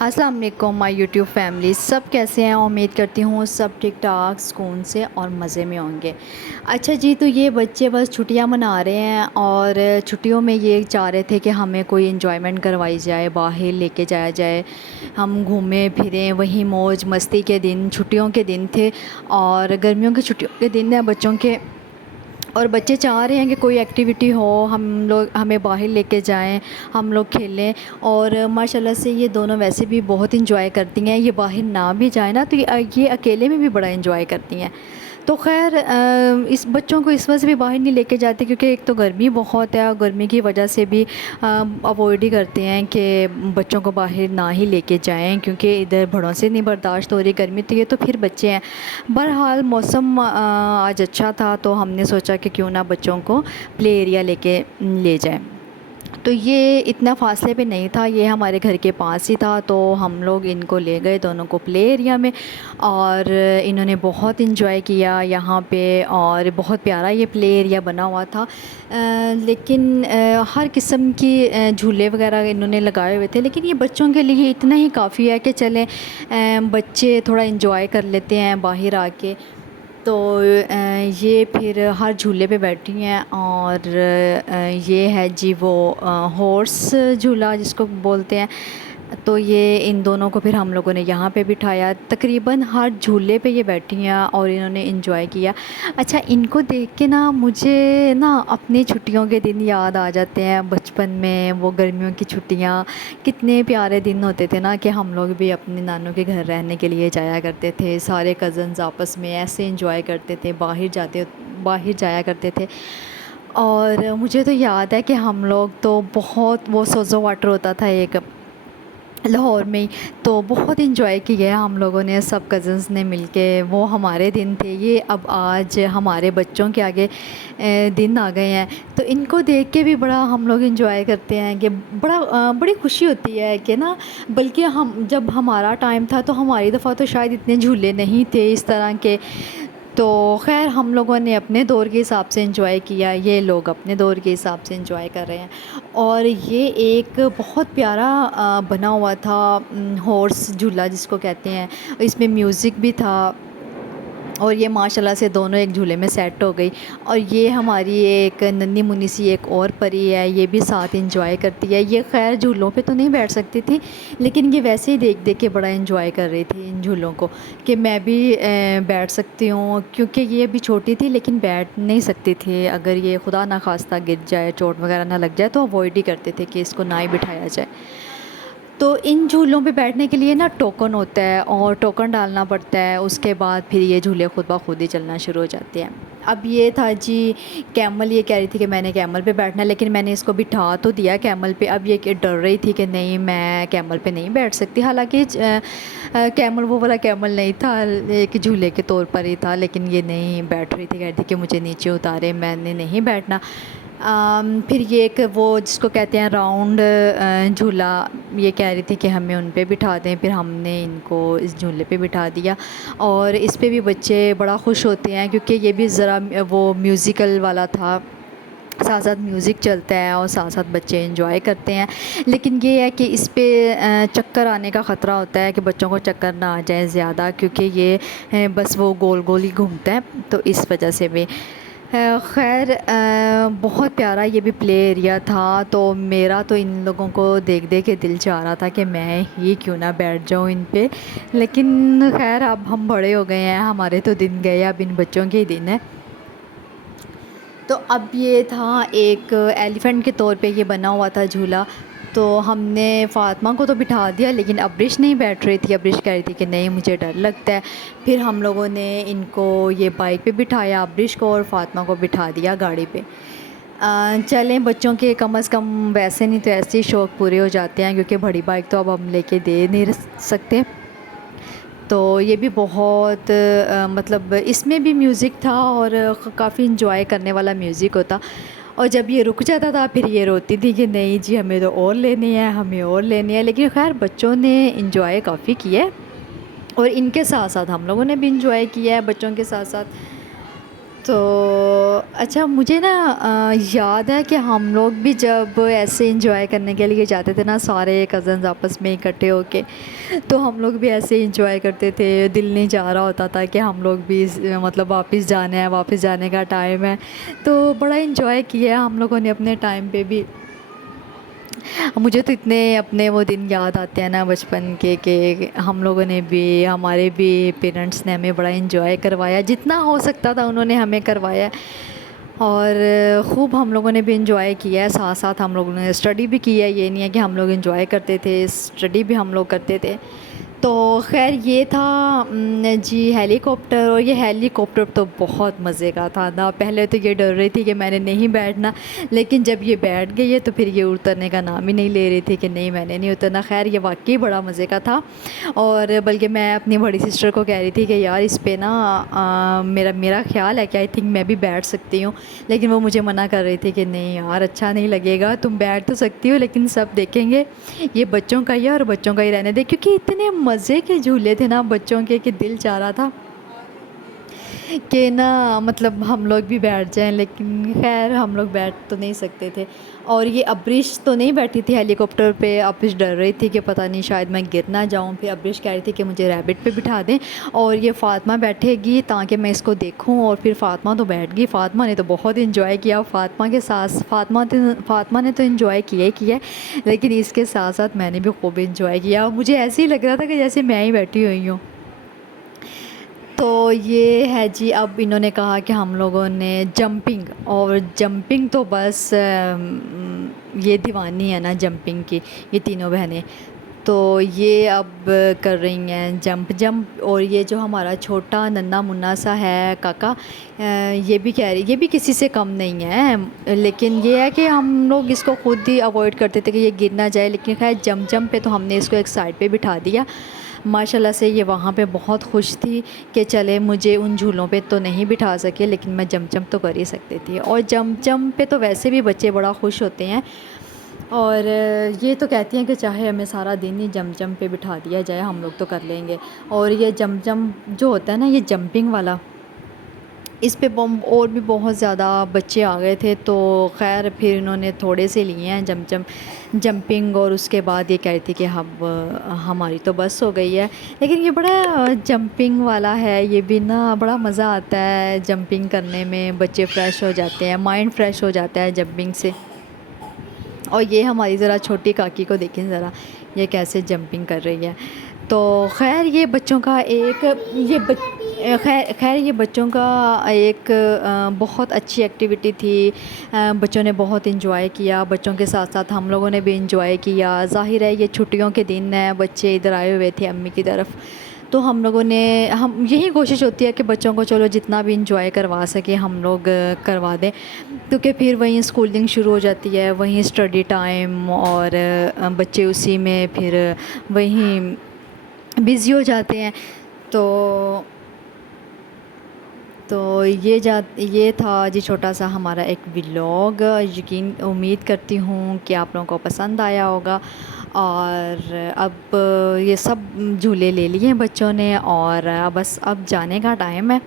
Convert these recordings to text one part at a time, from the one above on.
السلام علیکم مائی YouTube family, سب کیسے ہیں؟ امید کرتی ہوں سب ٹھیک ٹھاک سکون سے اور مزے میں ہوں گے۔ اچھا جی، تو یہ بچے بس چھٹیاں منا رہے ہیں اور چھٹیوں میں یہ چاہ رہے تھے کہ ہمیں کوئی انجوائمنٹ کروائی جائے، باہر لے کے جایا جائے، ہم گھومیں پھریں، وہی موج مستی کے دن، چھٹیوں کے دن تھے اور گرمیوں کی چھٹیوں کے دن ہیں بچوں کے، اور بچے چاہ رہے ہیں کہ کوئی ایکٹیویٹی ہو، ہمیں باہر لے کے جائیں، ہم لوگ کھیلیں۔ اور ماشاءاللہ سے یہ دونوں ویسے بھی بہت انجوائے کرتی ہیں، یہ باہر نہ بھی جائیں نا تو یہ اکیلے میں بھی بڑا انجوائے کرتی ہیں۔ تو خیر اس بچوں کو اس وجہ سے بھی باہر نہیں لے کے جاتے کیونکہ ایک تو گرمی بہت ہے، اور گرمی کی وجہ سے بھی اوائڈ ہی کرتے ہیں کہ بچوں کو باہر نہ ہی لے کے جائیں، کیونکہ ادھر بڑوں سے نہیں برداشت ہو رہی گرمی، تو یہ تو پھر بچے ہیں۔ بہرحال موسم آج اچھا تھا تو ہم نے سوچا کہ کیوں نہ بچوں کو پلے ایریا لے جائیں۔ تو یہ اتنا فاصلے پہ نہیں تھا، یہ ہمارے گھر کے پاس ہی تھا، تو ہم لوگ ان کو لے گئے دونوں کو پلے ایریا میں، اور انہوں نے بہت انجوائے کیا یہاں پہ، اور بہت پیارا یہ پلے ایریا بنا ہوا تھا، لیکن ہر قسم کی جھولے وغیرہ انہوں نے لگائے ہوئے تھے، لیکن یہ بچوں کے لیے اتنا ہی کافی ہے کہ چلیں بچے تھوڑا انجوائے کر لیتے ہیں باہر آ کے۔ تو یہ پھر ہر جھولے پہ بیٹھی ہیں، اور یہ ہے جی وہ ہارس جھولا جس کو بولتے ہیں، تو یہ ان دونوں کو پھر ہم لوگوں نے یہاں پہ بٹھایا، تقریباً ہر جھولے پہ یہ بیٹھی ہیں اور انہوں نے انجوائے کیا۔ اچھا، ان کو دیکھ کے نا مجھے نا اپنی چھٹیوں کے دن یاد آ جاتے ہیں، بچپن میں وہ گرمیوں کی چھٹیاں کتنے پیارے دن ہوتے تھے نا، کہ ہم لوگ بھی اپنے نانوں کے گھر رہنے کے لیے جایا کرتے تھے، سارے کزنز آپس میں ایسے انجوائے کرتے تھے، باہر جایا کرتے تھے۔ اور مجھے تو یاد ہے کہ ہم لوگ تو بہت، وہ سوزو واٹر ہوتا تھا ایک لاہور میں ہی، تو بہت انجوائے کیا ہے ہم لوگوں نے، سب کزنس نے مل کے، وہ ہمارے دن تھے، یہ اب آج ہمارے بچوں کے آگے دن آ گئے ہیں، تو ان کو دیکھ کے بھی بڑا ہم لوگ انجوائے کرتے ہیں کہ بڑی خوشی ہوتی ہے کہ نا، بلکہ جب ہمارا ٹائم تھا تو ہماری دفعہ تو شاید اتنے جھولے نہیں تھے اس طرح کے، تو خیر ہم لوگوں نے اپنے دور کے حساب سے انجوائے کیا، یہ لوگ اپنے دور کے حساب سے انجوائے کر رہے ہیں۔ اور یہ ایک بہت پیارا بنا ہوا تھا ہارس جھولا جس کو کہتے ہیں، اس میں میوزک بھی تھا، اور یہ ماشاءاللہ سے دونوں ایک جھولے میں سیٹ ہو گئی۔ اور یہ ہماری ایک ننھی منی سی ایک اور پری ہے، یہ بھی ساتھ انجوائے کرتی ہے، یہ خیر جھولوں پہ تو نہیں بیٹھ سکتی تھی، لیکن یہ ویسے ہی دیکھ کے بڑا انجوائے کر رہی تھی ان جھولوں کو، کہ میں بھی بیٹھ سکتی ہوں، کیونکہ یہ بھی چھوٹی تھی لیکن بیٹھ نہیں سکتی تھی، اگر یہ خدا نخواستہ گر جائے، چوٹ وغیرہ نہ لگ جائے، تو اوائڈ ہی کرتے تھے کہ اس کو نہ ہی بٹھایا جائے۔ تو ان جھولوں پہ بیٹھنے کے لیے نا ٹوکن ہوتا ہے، اور ٹوکن ڈالنا پڑتا ہے، اس کے بعد پھر یہ جھولے خود بخود ہی چلنا شروع ہو جاتے ہیں۔ اب یہ تھا جی کیمل، یہ کہہ رہی تھی کہ میں نے کیمل پہ بیٹھنا ہے، لیکن میں نے اس کو بٹھا تو دیا کیمل پہ، اب یہ کہ ڈر رہی تھی کہ نہیں میں کیمل پہ نہیں بیٹھ سکتی، حالانکہ کیمل وہ والا کیمل نہیں تھا، ایک جھولے کے طور پر ہی تھا، لیکن یہ نہیں بیٹھ رہی تھی، کہہ رہی تھی کہ مجھے نیچے اتارے، میں نے نہیں بیٹھنا۔ پھر یہ ایک وہ جس کو کہتے ہیں راؤنڈ جھولا، یہ کہہ رہی تھی کہ ہمیں ان پہ بٹھا دیں، پھر ہم نے ان کو اس جھولے پہ بٹھا دیا، اور اس پہ بھی بچے بڑا خوش ہوتے ہیں کیونکہ یہ بھی ذرا وہ میوزیکل والا تھا، ساتھ ساتھ میوزک چلتا ہے اور ساتھ ساتھ بچے انجوائے کرتے ہیں، لیکن یہ ہے کہ اس پہ چکر آنے کا خطرہ ہوتا ہے کہ بچوں کو چکر نہ آ جائے زیادہ، کیونکہ یہ بس وہ گول گول ہی گھومتا ہے، تو اس وجہ سے بھی خیر بہت پیارا یہ بھی پلے ایریا تھا، تو میرا تو ان لوگوں کو دیکھ کے دل چاہ رہا تھا کہ میں ہی کیوں نہ بیٹھ جاؤں ان پہ، لیکن خیر اب ہم بڑے ہو گئے ہیں، ہمارے تو دن گئے، اب ان بچوں کے ہی دن ہیں۔ تو اب یہ تھا ایک ایلیفنٹ کے طور پہ یہ بنا ہوا تھا جھولا، تو ہم نے فاطمہ کو تو بٹھا دیا، لیکن ابرش نہیں بیٹھ رہی تھی، ابرش کہہ رہی تھی کہ نہیں مجھے ڈر لگتا ہے، پھر ہم لوگوں نے ان کو یہ بائک پہ بٹھایا، ابرش کو اور فاطمہ کو بٹھا دیا گاڑی پہ۔ چلیں بچوں کے کم از کم ویسے نہیں تو ایسے ہی شوق پورے ہو جاتے ہیں، کیونکہ بڑی بائک تو اب ہم لے کے دے نہیں سکتے، تو یہ بھی بہت مطلب اس میں بھی میوزک تھا اور کافی انجوائے کرنے والا میوزک ہوتا، اور جب یہ رک جاتا تھا پھر یہ روتی تھی کہ نہیں جی ہمیں تو اور لینی ہے، ہمیں اور لینی ہے، لیکن خیر بچوں نے انجوائے کافی کیا، اور ان کے ساتھ ساتھ ہم لوگوں نے بھی انجوائے کیا ہے بچوں کے ساتھ ساتھ۔ تو اچھا مجھے نا یاد ہے کہ ہم لوگ بھی جب ایسے انجوائے کرنے کے لیے جاتے تھے نا سارے کزنز آپس میں اکٹھے ہو کے، تو ہم لوگ بھی ایسے انجوائے کرتے تھے، دل نہیں چاہ رہا ہوتا تھا کہ ہم لوگ بھی مطلب واپس جانا ہے، واپس جانے کا ٹائم ہے، تو بڑا انجوائے کیا ہے ہم لوگوں نے اپنے ٹائم پہ بھی۔ مجھے تو اتنے اپنے وہ دن یاد آتے ہیں نا بچپن کے، کہ ہم لوگوں نے بھی، ہمارے بھی پیرنٹس نے ہمیں بڑا انجوائے کروایا، جتنا ہو سکتا تھا انہوں نے ہمیں کروایا، اور خوب ہم لوگوں نے بھی انجوائے کیا ہے، ساتھ ساتھ ہم لوگوں نے اسٹڈی بھی کی ہے، یہ نہیں ہے کہ ہم لوگ انجوائے کرتے تھے، اسٹڈی بھی ہم لوگ کرتے تھے۔ تو خیر یہ تھا جی ہیلی کاپٹر، اور یہ ہیلی کاپٹر تو بہت مزے کا تھا نا، پہلے تو یہ ڈر رہی تھی کہ میں نے نہیں بیٹھنا، لیکن جب یہ بیٹھ گئی ہے تو پھر یہ اترنے کا نام ہی نہیں لے رہی تھی کہ نہیں میں نے نہیں اترنا۔ خیر یہ واقعی بڑا مزے کا تھا، اور بلکہ میں اپنی بڑی سسٹر کو کہہ رہی تھی کہ یار اس پہ نا میرا خیال ہے کہ آئی تھنک میں بھی بیٹھ سکتی ہوں، لیکن وہ مجھے منع کر رہی تھی کہ نہیں یار اچھا نہیں لگے گا، تم بیٹھ تو سکتی ہو لیکن سب دیکھیں گے، یہ بچوں کا ہی ہے اور بچوں کا ہی رہنے دے، کیونکہ اتنے مزے کے جھولے تھے نا بچوں کے کہ دل چاہ رہا تھا کہ نا مطلب ہم لوگ بھی بیٹھ جائیں، لیکن خیر ہم لوگ بیٹھ تو نہیں سکتے تھے۔ اور یہ ابریش تو نہیں بیٹھی تھی ہیلی کاپٹر پہ، ابریش ڈر رہی تھی کہ پتہ نہیں شاید میں گر نہ جاؤں، پھر ابریش کہہ رہی تھی کہ مجھے ریبٹ پہ بٹھا دیں، اور یہ فاطمہ بیٹھے گی تاکہ میں اس کو دیکھوں، اور پھر فاطمہ تو بیٹھ گئی، فاطمہ نے تو بہت انجوائے کیا، فاطمہ کے ساتھ فاطمہ نے تو انجوائے کیا ہی کیا، لیکن اس کے ساتھ ساتھ میں نے بھی خوب انجوائے کیا، مجھے ایسے ہی لگ رہا تھا کہ جیسے میں ہی بیٹھی ہوئی ہوں۔ تو یہ ہے جی، اب انہوں نے کہا کہ ہم لوگوں نے جمپنگ، اور جمپنگ تو بس یہ دیوانی ہے نا جمپنگ کی، یہ تینوں بہنیں، تو یہ اب کر رہی ہیں جمپ، اور یہ جو ہمارا چھوٹا ننھا منا سا ہے کاکا، یہ بھی کہہ رہی، یہ بھی کسی سے کم نہیں ہے، لیکن یہ ہے کہ ہم لوگ اس کو خود ہی اوائڈ کرتے تھے کہ یہ گر نہ جائے، لیکن خیر جمپ پہ تو ہم نے اس کو ایک سائڈ پہ بٹھا دیا، ماشاءاللہ سے یہ وہاں پہ بہت خوش تھی کہ چلے مجھے ان جھولوں پہ تو نہیں بٹھا سکے لیکن میں جمپ تو کر ہی سکتی تھی، اور جمپ پہ تو ویسے بھی بچے بڑا خوش ہوتے ہیں، اور یہ تو کہتی ہیں کہ چاہے ہمیں سارا دن ہی جمپ پہ بٹھا دیا جائے ہم لوگ تو کر لیں گے۔ اور یہ جمپ جو ہوتا ہے نا یہ جمپنگ والا، اس پہ اور بھی بہت زیادہ بچے آ گئے تھے، تو خیر پھر انہوں نے تھوڑے سے لیے ہیں جمپنگ، اور اس کے بعد یہ کہہ رہی تھی کہ اب ہماری تو بس ہو گئی ہے، لیکن یہ بڑا جمپنگ والا ہے، یہ بھی نا بڑا مزہ آتا ہے جمپنگ کرنے میں، بچے فریش ہو جاتے ہیں، مائنڈ فریش ہو جاتا ہے جمپنگ سے۔ اور یہ ہماری ذرا چھوٹی کاکی کو دیکھیں ذرا، یہ کیسے جمپنگ کر رہی ہے۔ تو خیر یہ بچوں کا ایک خیر یہ بچوں کا ایک بہت اچھی ایکٹیویٹی تھی، بچوں نے بہت انجوائے کیا، بچوں کے ساتھ ساتھ ہم لوگوں نے بھی انجوائے کیا، ظاہر ہے یہ چھٹیوں کے دن ہیں، بچے ادھر آئے ہوئے تھے امی کی طرف، تو ہم لوگوں نے یہی کوشش ہوتی ہے کہ بچوں کو چلو جتنا بھی انجوائے کروا سکے ہم لوگ کروا دیں، کیونکہ پھر وہیں اسکولنگ شروع ہو جاتی ہے، وہیں اسٹڈی ٹائم، اور بچے اسی میں پھر وہیں بزی ہو جاتے ہیں، تو یہ تھا جی چھوٹا سا ہمارا ایک ولاگ، امید کرتی ہوں کہ آپ لوگوں کو پسند آیا ہوگا، اور اب یہ سب جھولے لے لیے ہیں بچوں نے، اور بس اب جانے کا ٹائم ہے،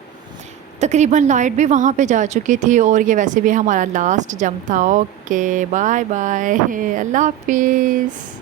تقریباً لائٹ بھی وہاں پہ جا چکی تھی، اور یہ ویسے بھی ہمارا لاسٹ جمپ تھا۔ اوکے بائے بائے، اللہ حافظ۔